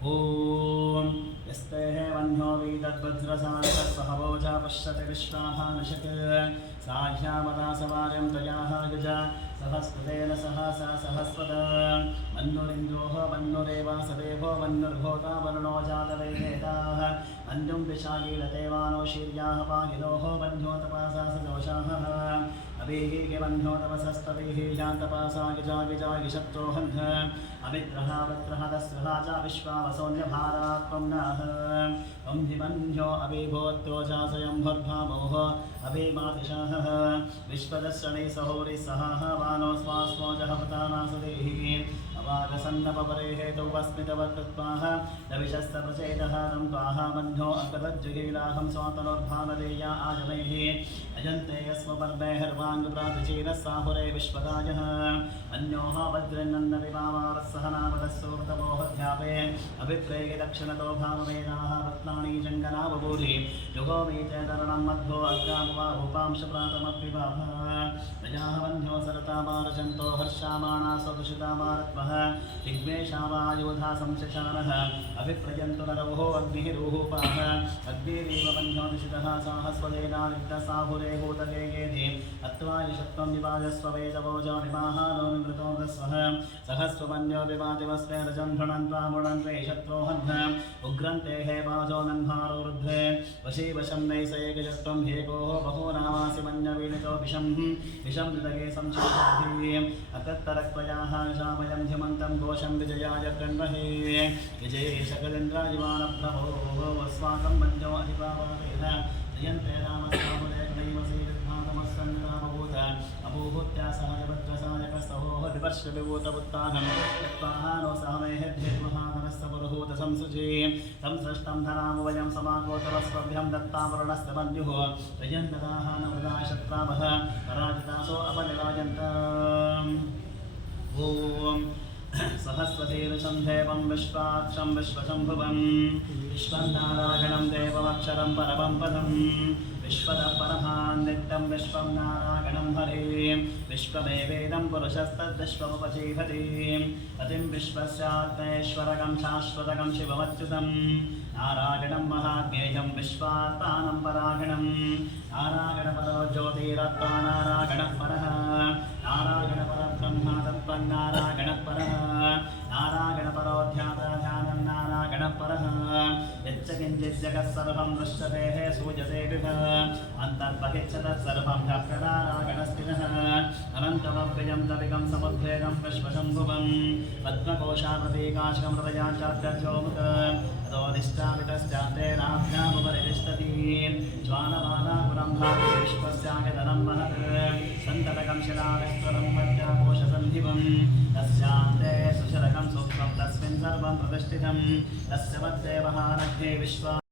ॐ यस्ते वह्नो वीतद्वज्रसारकः सहवोजा पश्यति विश्वाभानुषक् साह्यावदा सवार्यं तयाः गज सहस्रतेन सह सा सहस्वत मन्नुरिन्द्रोः मन्नुरेवा सदेवो मन्नुर्भोता वरुणो जातवेदाः मन्युं विशाखीलतेवानो शीर्याः पागिलोः बन्धोतपासा सजोषाः अभिः बन्धो तपसस्तभिः शान्तपासा गिजागिजागिशत्रोहन्ध अमित्रः वत्रः दस्रः च विश्वावसोऽन्यभारात्मं नः तं हिमन्यो अभिभोत्रो चासयं भर्भामोः अभिमातिशः विश्वदर्शने सहोरि सहाः वानो स्वास्वोजः पतानासुदेः अवागसन्नपरे हेतौ अस्मितवत्त्वाः नविशस्तप्रचेतः तं त्वाः मध्यो अग्रतज्जुगीलाहं स्वातनोर्भावदेया आजमेः अजन्ते यस्मपर्वे हर्वाङ्गप्रातिचीरः साहुरे विश्वदायः अन्योः वज्रन्नन्दविभावारः सहनावदस्सूर्तमोहध्यापे अभिप्रेये दक्षिणतो भाववेदाः रत्नानि जङ्गना बभूरि युगोमी च तरुणं मध्वो अग्रामुवा रूपांशप्रातमप्रिभाभः प्रजाः वन्ध्यो सरतामारचन्तो हर्षामाणा स्वदुषितामारत्वः दिग्मेशावायुधा संशशानः अभिप्रयन्तु नरवो अग्निः रूपाः अग्निरेव वन्ध्यो निशितः साहस्वदेनालिप्तसाहुरे भूतगेगेधि अत्वायुषत्वं विवाजस्व वेदवोजो निमाहानो निमृतो दस्वः सहस्रमन्यो विवादिवस्वे रजं धृणन्त्वा मृणन्त्वे शत्रोहन्ध उग्रन्ते हे वाजो नन्हारो रुद्रे वशी वशं नैसैकजत्वं हेकोः बहो नामासि मन्यवीलितो विषं हृदये संशोषाधि अकत्तरक्त्वयाः शामयं धिमन्तं घोषं विजयाय कण्वहे विजये सकलेन्द्राजिवानप्रभो अस्माकं मन्यो अधिपावेन जयन्ते रामसाहुरे गणैवसीविद्भातमस्सन्निरामभूत अभूभूत्या सहजभद्रसायकस्तहोः विवर्षविभूतवुत्तानं यत्त्वाहानो सहमेहेद्भिर्महाधनस्तपुरुहूतसंसृजे तं सृष्टं धनामुवयं समाकोतवस्वभ्यं दत्तावरुणस्य मन्युः प्रयन्नदाहानवृदाय शत्रावः पराजितासो अपनिराजन्तम् ॐ सहस्रशीर्षं देवं विश्वाक्षं विश्वशम्भुवं विश्वं नारायणं देवमक्षरं परमं पदं विश्वतः परमान् नित्यं विश्वं नारायणं हरे विश्वमेवेदं पुरुषस्तद्विश्वमुपजीवति पतिं विश्वस्यात्मेश्वरकं शाश्वतकं शिवमच्युतं नारायणं महाज्ञेयं विश्वात्मानं परायणं नारायणपरो ज्योतिरत्वा नारायणः परः नारायणपरब्रह्मा तत्त्वन्नारायणः परः नारायणपरोऽध्यात्मध्यानं नारायणः परः यच्च किञ्चित् जगत् सर्वं दृश्यते सूयते विभः अन्तर्बहिश्च तत्सर्वं ह्यप्यनारायणस्थितः अनन्तमव्ययं कविकं समुद्वेदं विश्वशम्भुवं पद्मकोशाप्रतीकाशकं हृदयाचाभ्यर्थोमुख अधोधिष्ठापितश्चाते नाभ्यामुपरितिष्ठति ज्वालमालापुरं भाति विश्वस्यागतनं महत् सन्ततकं शिलाविस्तरं पद्याकोशसन्धिवं तस्यान्ते सुशरकं सूक्ष्मं तस्मिन् सर्वं प्रतिष्ठितं तस्य मद्देवहारध्ये विश्वा